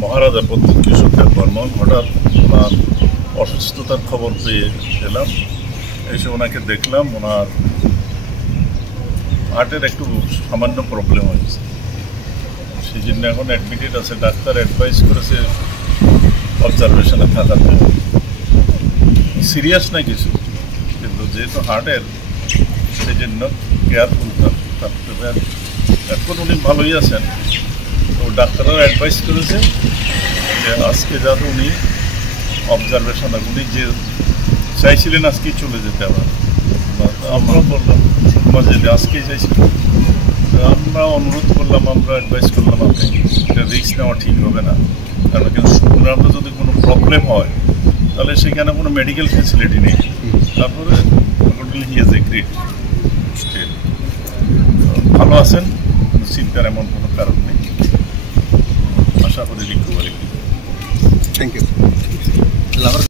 মহারাজা প্রদ্যুৎ কিশোর দেব বর্মন হঠাৎ ওনার অসুস্থতার খবর পেয়ে এলাম, এসে ওনাকে দেখলাম। ওনার হার্টের একটু সামান্য প্রবলেম হয়েছে, সেই জন্য এখন অ্যাডমিটেড আছে। ডাক্তার অ্যাডভাইস করেছে অবজারভেশনে থাকাতে। সিরিয়াস না কিছু, কিন্তু যেহেতু হার্টের, সেই জন্য কেয়ারফুল থাকতে হবে। এখন উনি ভালোই আছেন, তো ডাক্তাররা অ্যাডভাইস করেছে যে আজকে যাতে উনি অবজারভেশন, উনি যে চাইছিলেন আজকেই চলে যেতে আবার, আমরা বললাম যেতে আজকেই চাইছিলেন। আমরা অনুরোধ করলাম, আমরা অ্যাডভাইস করলাম আপনি এটা রিস্ক নেওয়া ঠিক হবে না, কারণ আমরা যদি কোনো প্রবলেম হয় তাহলে সেখানে কোনো মেডিকেল ফ্যাসিলিটি নেই। তারপরে হি হ্যাজ এগ্রিড। ভালো আছেন, চিন্তার এমন কোনো কারণ নেই, আশা করি রিকভারি। Thank you.